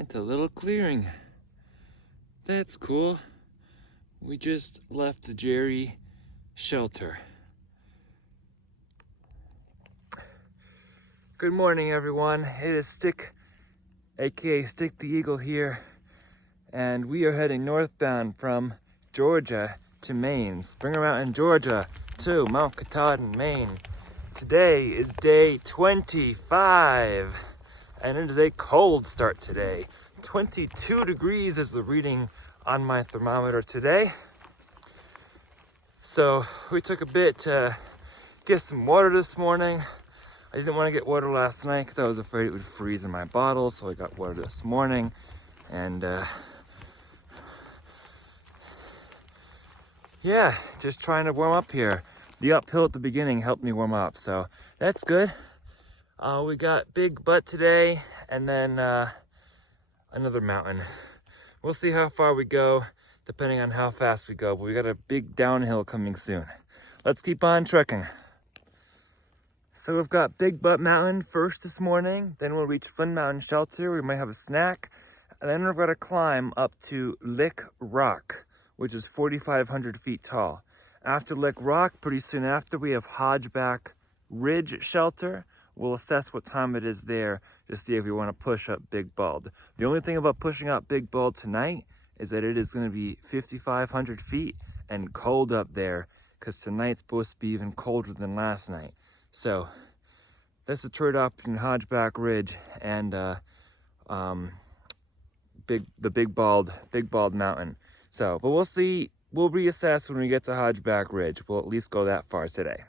It's a little clearing. That's cool. We just left the Jerry shelter. Good morning, everyone. It is Stick, aka Stick the Eagle here, and we are heading northbound from Georgia to Maine. Springer Mountain, Georgia to Mount Katahdin, Maine. Today is day 25, and it is a cold start today. 22 degrees is the reading on my thermometer today. So we took a bit to get some water this morning. I didn't want to get water last night because I was afraid it would freeze in my bottle, so I got water this morning. And yeah, just trying to warm up here. The uphill at the beginning helped me warm up, so that's good. We got Big Butt today, and then another mountain. We'll see how far we go, depending on how fast we go, but we got a big downhill coming soon. Let's keep on trekking. So we've got Big Butt Mountain first this morning, then we'll reach Flynn Mountain Shelter, we might have a snack, and then we've got to climb up to Lick Rock, which is 4,500 feet tall. After Lick Rock, pretty soon after, we have Hodgeback Ridge Shelter. We'll assess what time it is there to see if we want to push up Big Bald. The only thing about pushing up Big Bald tonight is that it is going to be 5,500 feet and cold up there, because tonight's supposed to be even colder than last night. So that's the trade-off between Hodgeback Ridge and the Big Bald Mountain. So, but we'll see. We'll reassess when we get to Hodgeback Ridge. We'll at least go that far today.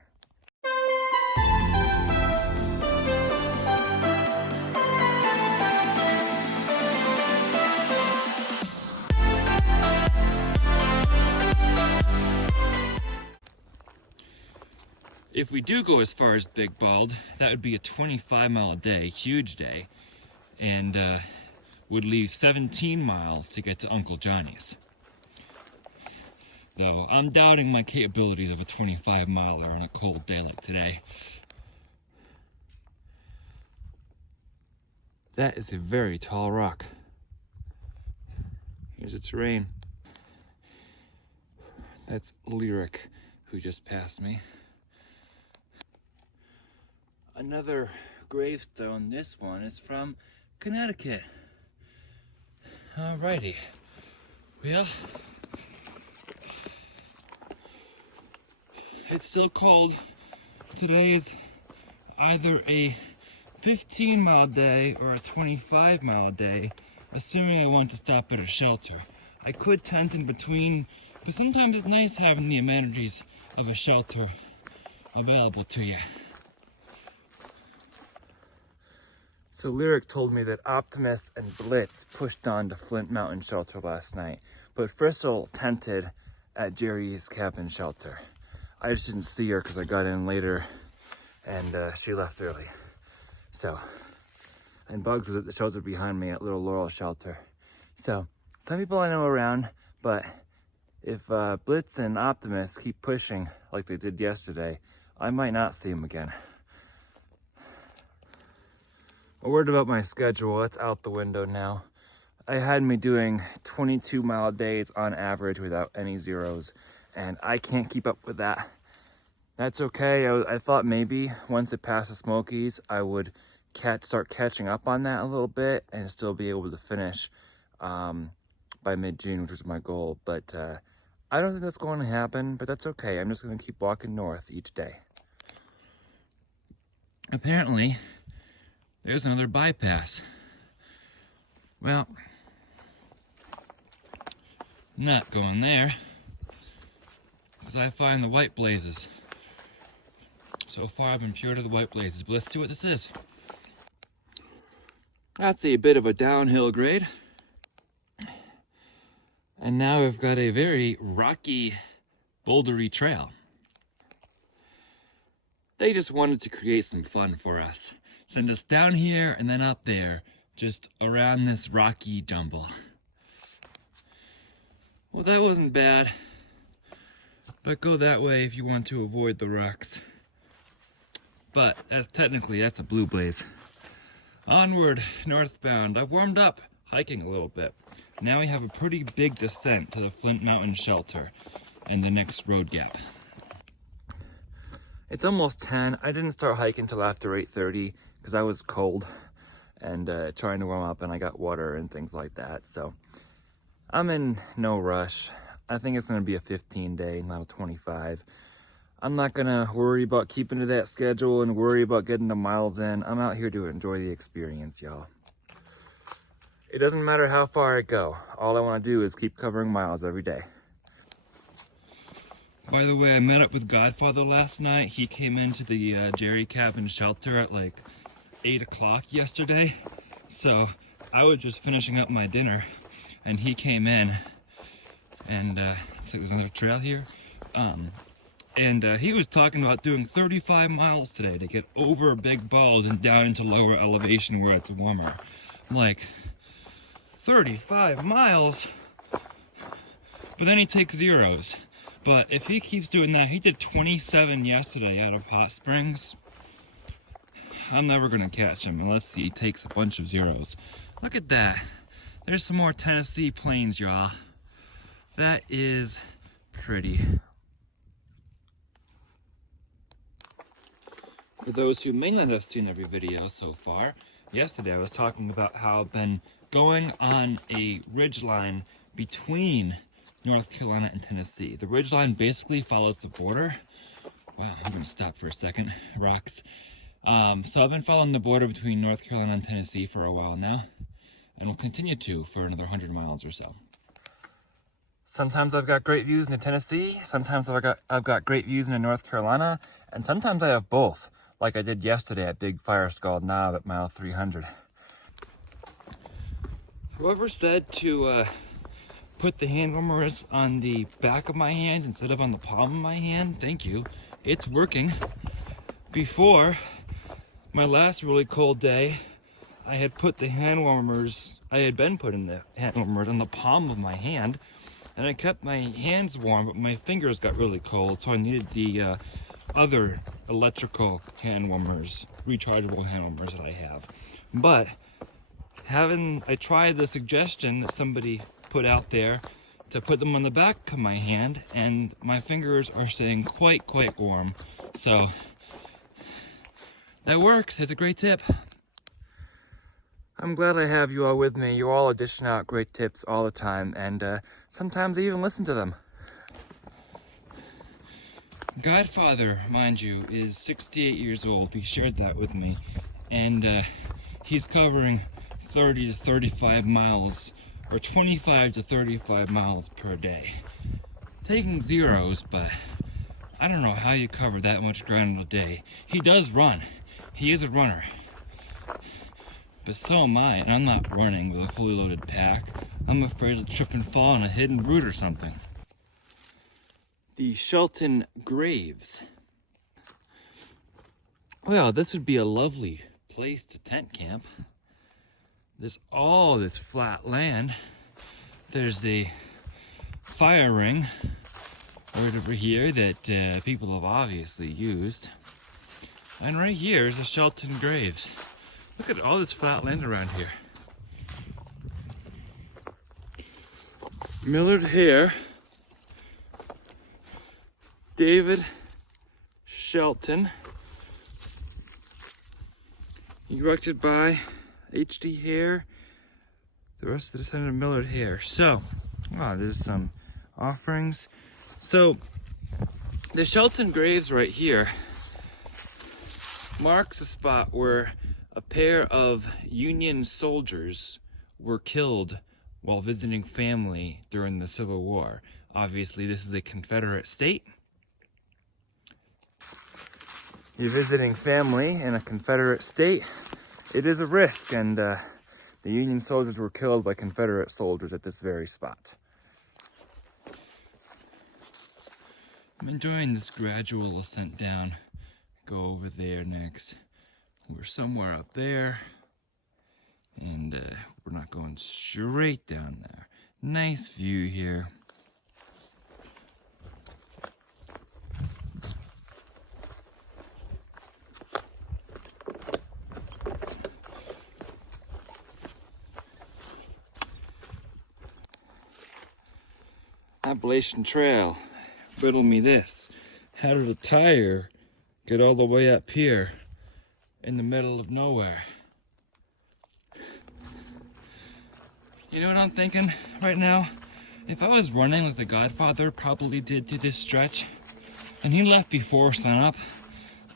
If we do go as far as Big Bald, that would be a 25-mile day, huge day, and would leave 17 miles to get to Uncle Johnny's. Though I'm doubting my capabilities of a 25-miler on a cold day like today. That is a very tall rock. Here's the terrain. That's Lyric, who just passed me. Another gravestone. This one is from Connecticut. Alrighty. Well, it's still cold. Today is either a 15-mile day or a 25-mile day, assuming I want to stop at a shelter. I could tent in between, but sometimes it's nice having the amenities of a shelter available to you. So Lyric told me that Optimus and Blitz pushed on to Flint Mountain Shelter last night, but Fristle tented at Jerry's cabin shelter. I just didn't see her because I got in later and she left early. So, and Bugs was at the shelter behind me at Little Laurel Shelter. So, some people I know around, but if Blitz and Optimus keep pushing like they did yesterday, I might not see them again. A word about my schedule, that's out the window now. I had me doing 22-mile days on average without any zeros, and I can't keep up with that. That's okay. I thought maybe once it passed the Smokies, I would start catching up on that a little bit and still be able to finish by mid-June, which was my goal. But I don't think that's going to happen, but that's okay. I'm just going to keep walking north each day. Apparently, there's another bypass. Well, not going there, because I find the white blazes. So far I've been pure to the white blazes, but let's see what this is. That's a bit of a downhill grade. And now we've got a very rocky, bouldery trail. They just wanted to create some fun for us. Send us down here and then up there, just around this rocky jumble. Well, that wasn't bad, but go that way if you want to avoid the rocks. But technically, that's a blue blaze. Onward, northbound. I've warmed up hiking a little bit. Now we have a pretty big descent to the Flint Mountain Shelter and the next road gap. It's almost 10. I didn't start hiking until after 8:30 because I was cold and trying to warm up, and I got water and things like that. So I'm in no rush. I think it's going to be a 15-day, not a 25. I'm not going to worry about keeping to that schedule and worry about getting the miles in. I'm out here to enjoy the experience, y'all. It doesn't matter how far I go. All I want to do is keep covering miles every day. By the way, I met up with Godfather last night. He came into the Jerry Cabin shelter at like 8 o'clock yesterday. So I was just finishing up my dinner and he came in, and looks like there's another trail here. He was talking about doing 35 miles today to get over Big Bald and down into lower elevation where it's warmer. I'm like, 35 miles? But then he takes zeros. But if he keeps doing that, he did 27 yesterday out of Hot Springs. I'm never gonna catch him unless he takes a bunch of zeros. Look at that. There's some more Tennessee plains, y'all. That is pretty. For those who may not have seen every video so far, yesterday I was talking about how I've been going on a ridgeline between North Carolina and Tennessee. The ridgeline basically follows the border. Wow, I'm gonna stop for a second. Rocks. So I've been following the border between North Carolina and Tennessee for a while now, and will continue to for another 100 miles or so. Sometimes I've got great views in Tennessee, sometimes I've got great views in North Carolina, and sometimes I have both, like I did yesterday at Big Fire Scald Knob at mile 300. Whoever said to put the hand warmers on the back of my hand instead of on the palm of my hand, thank you. It's working. Before my last really cold day, I had put the hand warmers, I had been putting the hand warmers on the palm of my hand, and I kept my hands warm, but my fingers got really cold, so I needed the other electrical hand warmers, rechargeable hand warmers that I have. But I tried the suggestion that somebody put out there to put them on the back of my hand, and my fingers are staying quite warm. So that works. It's a great tip. I'm glad I have you all with me. You all are dishing out great tips all the time, and sometimes I even listen to them. Godfather, mind you, is 68 years old. He shared that with me, and he's covering 30 to 35 miles or 25 to 35 miles per day. Taking zeros, but I don't know how you cover that much ground in a day. He does run. He is a runner. But so am I, and I'm not running with a fully loaded pack. I'm afraid to trip and fall on a hidden root or something. The Shelton Graves. Well, this would be a lovely place to tent camp. There's all this flat land. There's a fire ring right over here that people have obviously used. And right here is the Shelton Graves. Look at all this flat land around here. Millard Hare, David Shelton, erected by H.D. Hare, the rest of the descendant of Millard Hare. So, there's some offerings. So, the Shelton Graves right here marks a spot where a pair of Union soldiers were killed while visiting family during the Civil War. Obviously, this is a Confederate state. You're visiting family in a Confederate state. It is a risk, and the Union soldiers were killed by Confederate soldiers at this very spot. I'm enjoying this gradual ascent down. Go over there next. We're somewhere up there, and we're not going straight down there. Nice view here. Appalachian Trail. Riddle me this. How did a tire get all the way up here in the middle of nowhere? You know what I'm thinking right now? If I was running like the Godfather probably did through this stretch, and he left before sunup,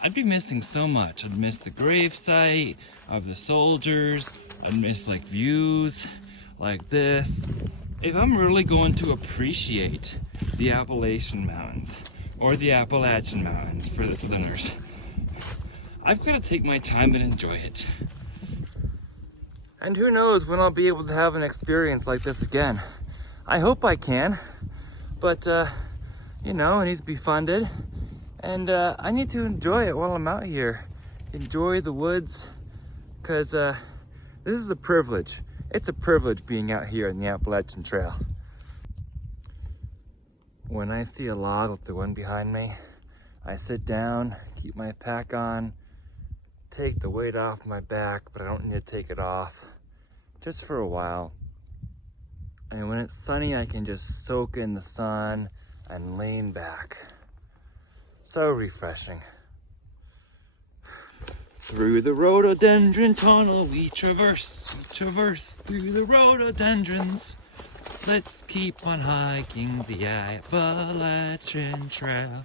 I'd be missing so much. I'd miss the grave site of the soldiers. I'd miss like views like this. If I'm really going to appreciate the Appalachian Mountains, or the Appalachian Mountains for the Southerners, I've got to take my time and enjoy it. And who knows when I'll be able to have an experience like this again. I hope I can, but you know, it needs to be funded. And I need to enjoy it while I'm out here. Enjoy the woods, because this is a privilege. It's a privilege being out here in the Appalachian Trail. When I see a log like the one behind me, I sit down, keep my pack on, take the weight off my back, but I don't need to take it off, just for a while. And when it's sunny, I can just soak in the sun and lean back. So refreshing. Through the rhododendron tunnel we traverse through the rhododendrons. Let's keep on hiking the Appalachian Trail.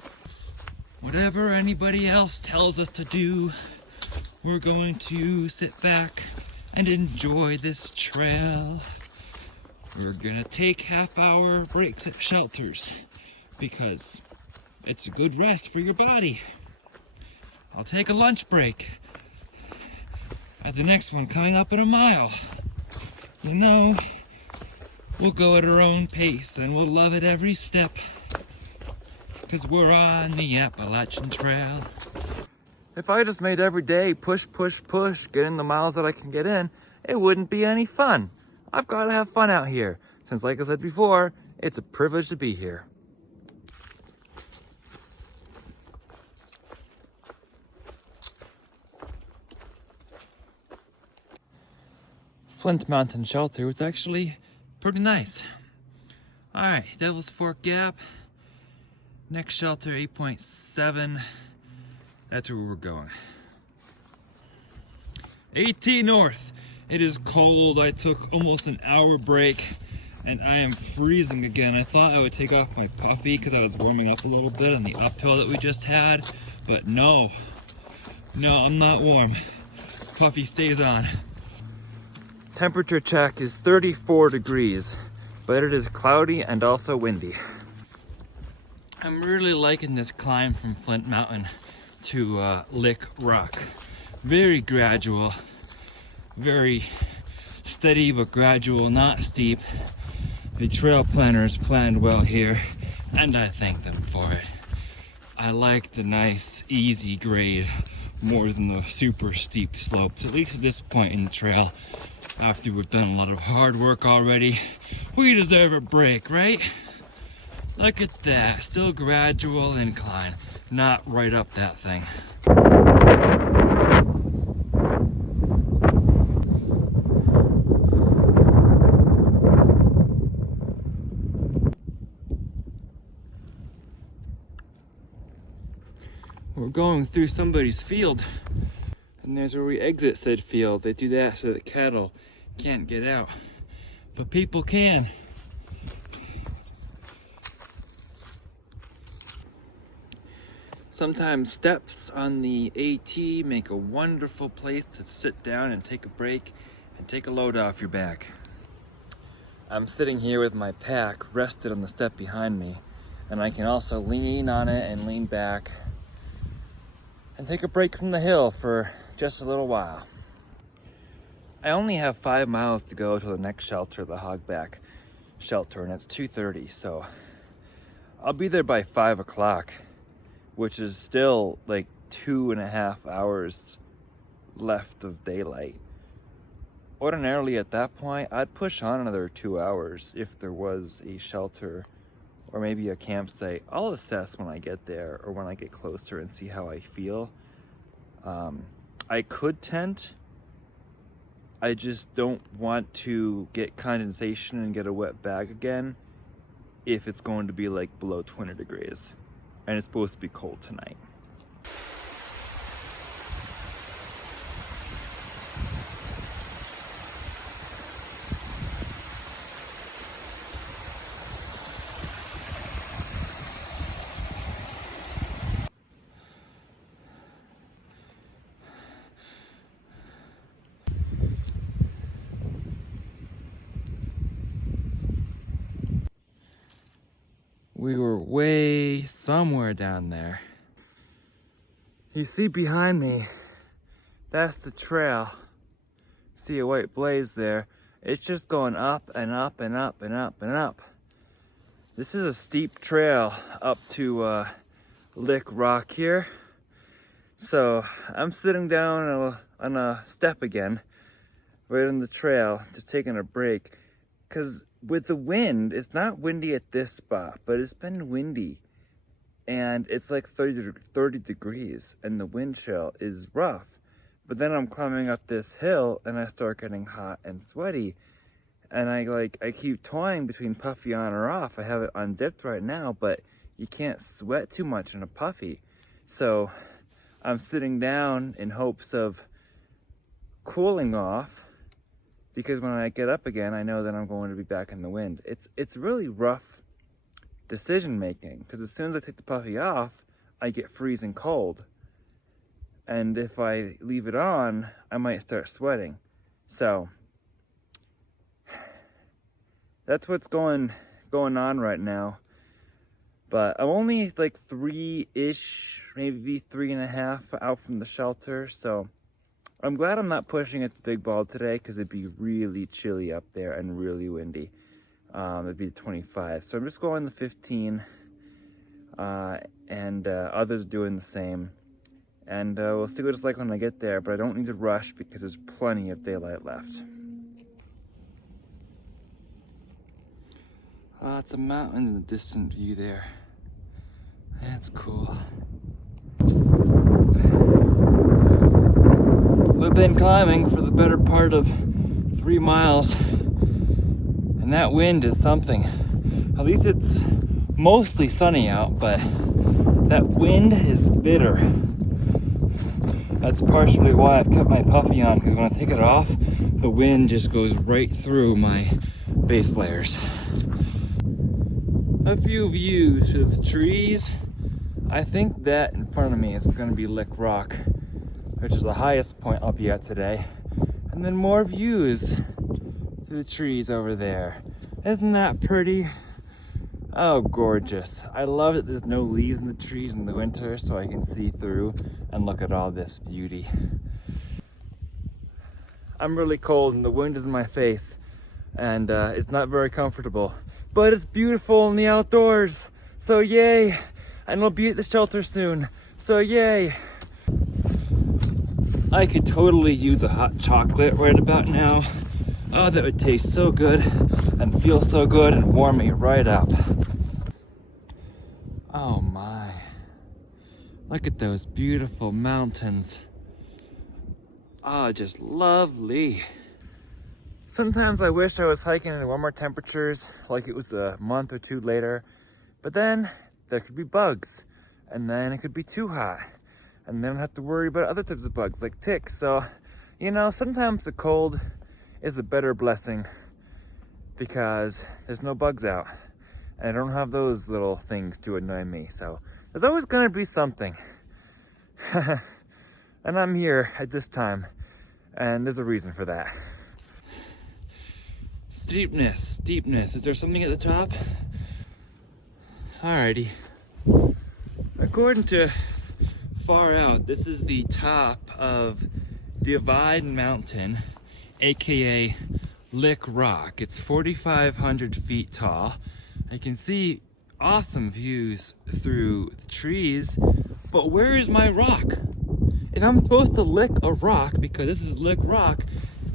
Whatever anybody else tells us to do, we're going to sit back and enjoy this trail. We're gonna take half-hour breaks at shelters because it's a good rest for your body. I'll take a lunch break at the next one coming up in a mile. You know, we'll go at our own pace and we'll love it every step, because we're on the Appalachian Trail. If I just made every day push, get in the miles that I can get in, it wouldn't be any fun. I've got to have fun out here, since like I said before, it's a privilege to be here. Flint Mountain Shelter was actually pretty nice. Alright, Devil's Fork Gap. Next shelter, 8.7. That's where we're going. AT North. It is cold. I took almost an hour break and I am freezing again. I thought I would take off my puffy because I was warming up a little bit on the uphill that we just had, but no, I'm not warm. Puffy stays on. Temperature check is 34 degrees, but it is cloudy and also windy. I'm really liking this climb from Flint Mountain to Lick Rock. Very gradual, very steady but gradual, not steep. The trail planners planned well here, and I thank them for it. I like the nice, easy grade more than the super steep slopes, at least at this point in the trail. After we've done a lot of hard work already, we deserve a break, right? Look at that, still gradual incline, not right up that thing. We're going through somebody's field, and there's where we exit said field. They do that so that cattle can't get out, but people can. Sometimes steps on the AT make a wonderful place to sit down and take a break and take a load off your back. I'm sitting here with my pack rested on the step behind me, and I can also lean on it and lean back and take a break from the hill for just a little while. I only have 5 miles to go to the next shelter, the Hogback shelter, and it's 2:30, so I'll be there by 5 o'clock, which is still like 2.5 hours left of daylight. Ordinarily at that point, I'd push on another 2 hours if there was a shelter or maybe a campsite. I'll assess when I get there or when I get closer and see how I feel. I could tent. I just don't want to get condensation and get a wet bag again if it's going to be like below 20 degrees. And it's supposed to be cold tonight. We were way somewhere down there. You see behind me, that's the trail. See a white blaze there. It's just going up and up and up and up and up. This is a steep trail up to Lick Rock here. So I'm sitting down on a step again, right on the trail, just taking a break. Because with the wind, it's not windy at this spot, but it's been windy. And it's like 30 degrees, and the wind chill is rough. But then I'm climbing up this hill, and I start getting hot and sweaty. And I keep toying between puffy on or off. I have it undipped right now, but you can't sweat too much in a puffy. So I'm sitting down in hopes of cooling off, because when I get up again, I know that I'm going to be back in the wind. It's really rough decision making, because as soon as I take the puffy off, I get freezing cold. And if I leave it on, I might start sweating. So that's what's going on right now. But I'm only like 3-ish, maybe 3.5 out from the shelter, so I'm glad I'm not pushing at the big ball today, because it'd be really chilly up there and really windy. It'd be 25. So I'm just going the 15, and others doing the same. And we'll see what it's like when I get there, but I don't need to rush because there's plenty of daylight left. It's a mountain in the distant view there. That's cool. We've been climbing for the better part of 3 miles, and that wind is something. At least it's mostly sunny out, but that wind is bitter. That's partially why I've kept my puffy on, because when I take it off, the wind just goes right through my base layers. A few views to the trees. I think that in front of me is going to be Lick Rock, which is the highest point I'll be at today. And then more views to the trees over there. Isn't that pretty? Oh, gorgeous. I love that there's no leaves in the trees in the winter, so I can see through and look at all this beauty. I'm really cold and the wind is in my face, and it's not very comfortable. But it's beautiful in the outdoors, so yay! And I'll be at the shelter soon, so yay! I could totally use a hot chocolate right about now. Oh, that would taste so good and feel so good and warm me right up. Oh my. Look at those beautiful mountains. Oh, just lovely. Sometimes I wish I was hiking in warmer temperatures, like it was a month or 2 later, but then there could be bugs, and then it could be too hot. And then I don't have to worry about other types of bugs like ticks. So, you know, sometimes the cold is a better blessing because there's no bugs out. And I don't have those little things to annoy me. So there's always gonna be something. And I'm here at this time. And there's a reason for that. Steepness. Is there something at the top? Alrighty. According to Far Out, this is the top of Divide Mountain, aka Lick Rock. It's 4,500 feet tall. I can see awesome views through the trees, but where is my rock? If I'm supposed to lick a rock, because this is Lick Rock,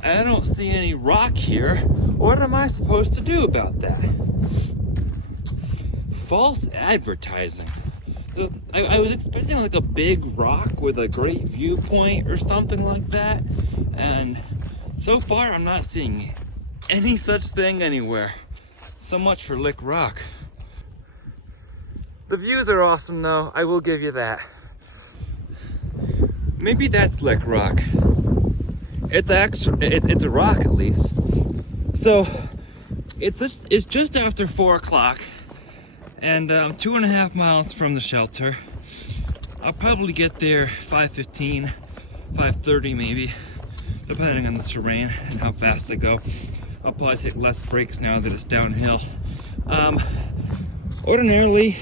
and I don't see any rock here, what am I supposed to do about that? False advertising. I was expecting like a big rock with a great viewpoint or something like that, and so far I'm not seeing any such thing anywhere. So much for Lick Rock. The views are awesome though, I will give you that. Maybe that's Lick Rock. It's a rock at least. So it's just after 4 o'clock and I'm 2.5 miles from the shelter. I'll probably get there 5:15, 5:30 maybe, depending on the terrain and how fast I go. I'll probably take less breaks now that it's downhill. Ordinarily,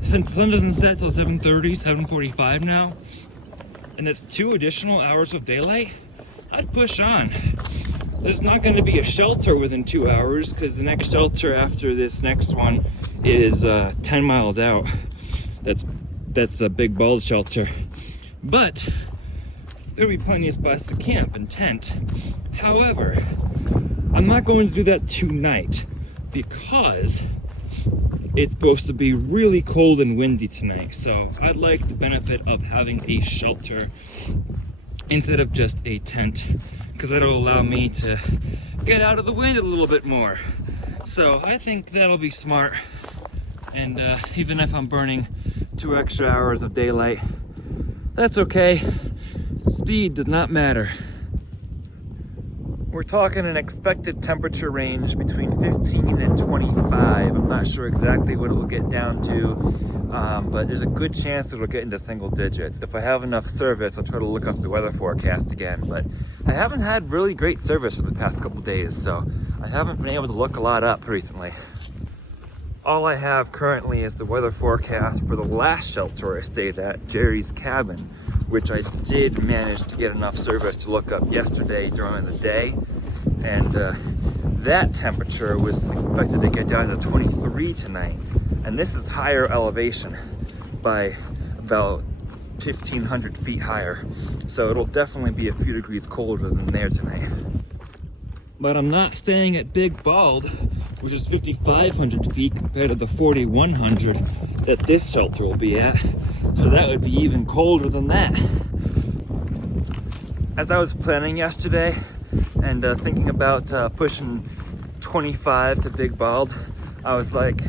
since the sun doesn't set till 7:30, 7:45 now, and it's 2 additional hours of daylight, I'd push on. There's not going to be a shelter within 2 hours because the next shelter after this next one is 10 miles out. That's a Big Bald shelter. But there'll be plenty of spots to camp and tent. However, I'm not going to do that tonight because it's supposed to be really cold and windy tonight. So I'd like the benefit of having a shelter instead of just a tent, because that'll allow me to get out of the wind a little bit more. So I think that'll be smart. And even if I'm burning 2 extra hours of daylight, that's okay. Speed does not matter. We're talking an expected temperature range between 15 and 25. I'm not sure exactly what it will get down to, but there's a good chance it'll get into single digits. If I have enough service, I'll try to look up the weather forecast again, but I haven't had really great service for the past couple days, so I haven't been able to look a lot up recently. All I have currently is the weather forecast for the last shelter I stayed at, Jerry's Cabin, which I did manage to get enough service to look up yesterday during the day. And that temperature was expected to get down to 23 tonight. And this is higher elevation by about 1,500 feet higher. So it'll definitely be a few degrees colder than there tonight. But I'm not staying at Big Bald, which is 5,500 feet compared to the 4,100 that this shelter will be at. So that would be even colder than that. As I was planning yesterday and thinking about pushing 25 to Big Bald, I was like,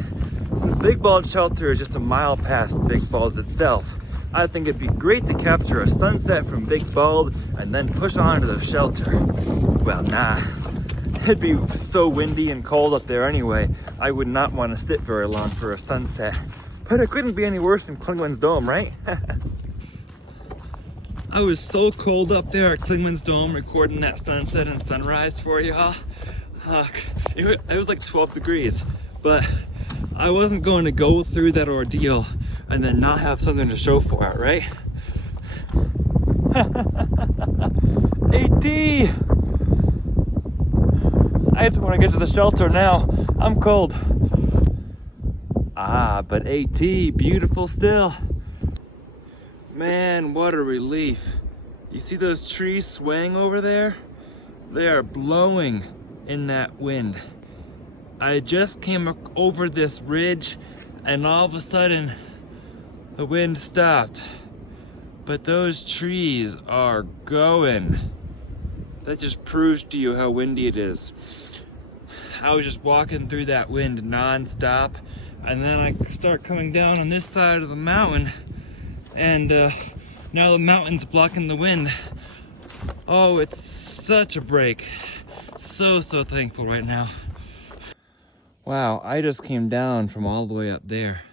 since Big Bald shelter is just a mile past Big Bald itself, I think it'd be great to capture a sunset from Big Bald and then push on to the shelter. Well, nah. It'd be so windy and cold up there anyway. I would not want to sit very long for a sunset. But it couldn't be any worse than Klingman's Dome, right? I was so cold up there at Klingman's Dome recording that sunset and sunrise for y'all. It was like 12 degrees, but I wasn't going to go through that ordeal and then not have something to show for it, right? AT! I just want to get to the shelter now. I'm cold. But AT, beautiful still. Man, what a relief. You see those trees swaying over there? They are blowing in that wind. I just came over this ridge and all of a sudden the wind stopped. But those trees are going. That just proves to you how windy it is. I was just walking through that wind non-stop, and then I start coming down on this side of the mountain, and now the mountain's blocking the wind. Oh, it's such a break. So thankful right now. Wow, I just came down from all the way up there.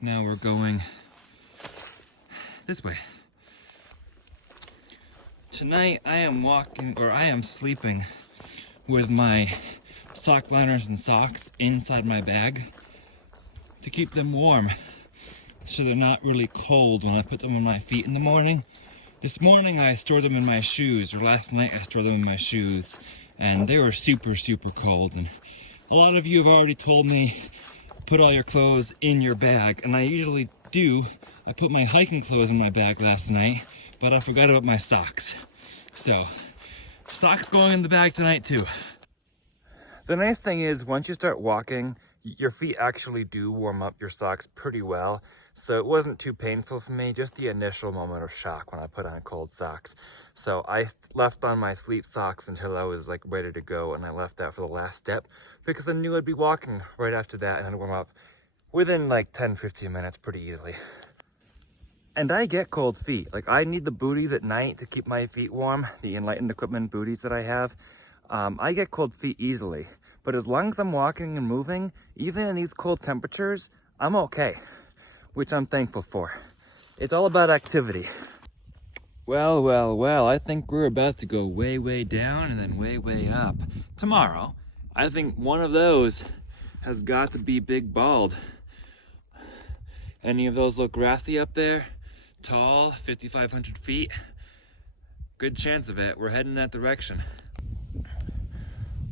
Now we're going this way. Tonight I am sleeping with my sock liners and socks inside my bag to keep them warm so they're not really cold when I put them on my feet in the morning. This morning I stored them in my shoes, or last night I stored them in my shoes, and they were super cold. And a lot of you have already told me put all your clothes in your bag, and I usually do. I put my hiking clothes in my bag last night, but I forgot about my socks. So socks going in the bag tonight too. The nice thing is once you start walking, your feet actually do warm up your socks pretty well. So it wasn't too painful for me, just the initial moment of shock when I put on cold socks. So I left on my sleep socks until I was like ready to go, and I left that for the last step because I knew I'd be walking right after that and I'd warm up within like 10-15 minutes pretty easily. And I get cold feet. Like, I need the booties at night to keep my feet warm, the Enlightened Equipment booties that I have. I get cold feet easily, but as long as I'm walking and moving, even in these cold temperatures, I'm okay, which I'm thankful for. It's all about activity. Well, well, well, I think we're about to go way, way down and then way, way up. Tomorrow, I think one of those has got to be Big Bald. Any of those look grassy up there? Tall, 5,500 feet. Good chance of it. We're heading that direction.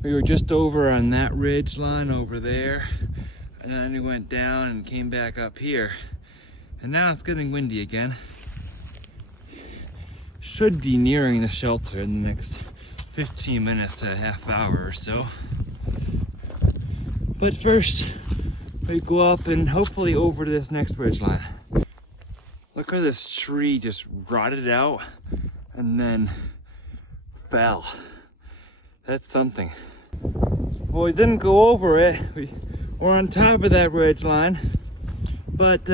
We were just over on that ridge line over there, and then we went down and came back up here. And now it's getting windy again. Should be nearing the shelter in the next 15 minutes to a half hour or so. But first, we go up and hopefully over to this next ridge line. Look how this tree just rotted out and then fell. That's something. Well, we didn't go over it. We're on top of that ridge line, but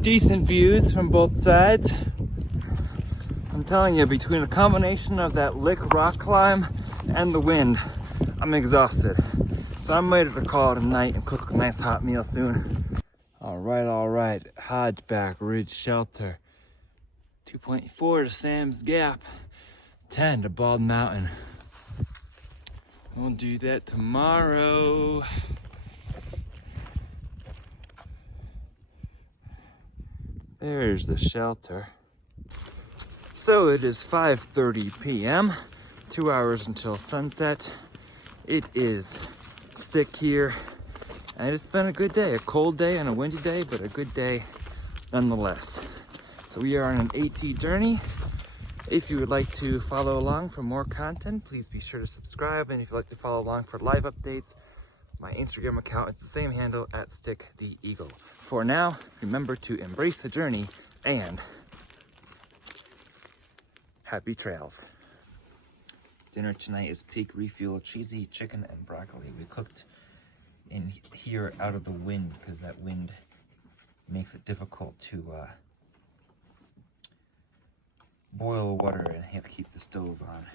decent views from both sides. I'm telling you, between a combination of that lick rock climb and the wind, I'm exhausted. So I'm ready to call it a night and cook a nice hot meal soon. All right. Hodgeback Ridge Shelter. 2.4 to Sam's Gap. 10 to Bald Mountain. We'll do that tomorrow. There's the shelter. So it is 5:30 p.m., 2 hours until sunset. It is stick here, and it's been a good day, a cold day and a windy day, but a good day nonetheless. So we are on an AT journey. If you would like to follow along for more content, please be sure to subscribe. And if you'd like to follow along for live updates, my Instagram account is the same handle at @StickTheEagle. For now, remember to embrace the journey and happy trails. Dinner tonight is Peak Refuel cheesy chicken and broccoli. We cooked in here out of the wind because that wind makes it difficult to boil water and keep the stove on.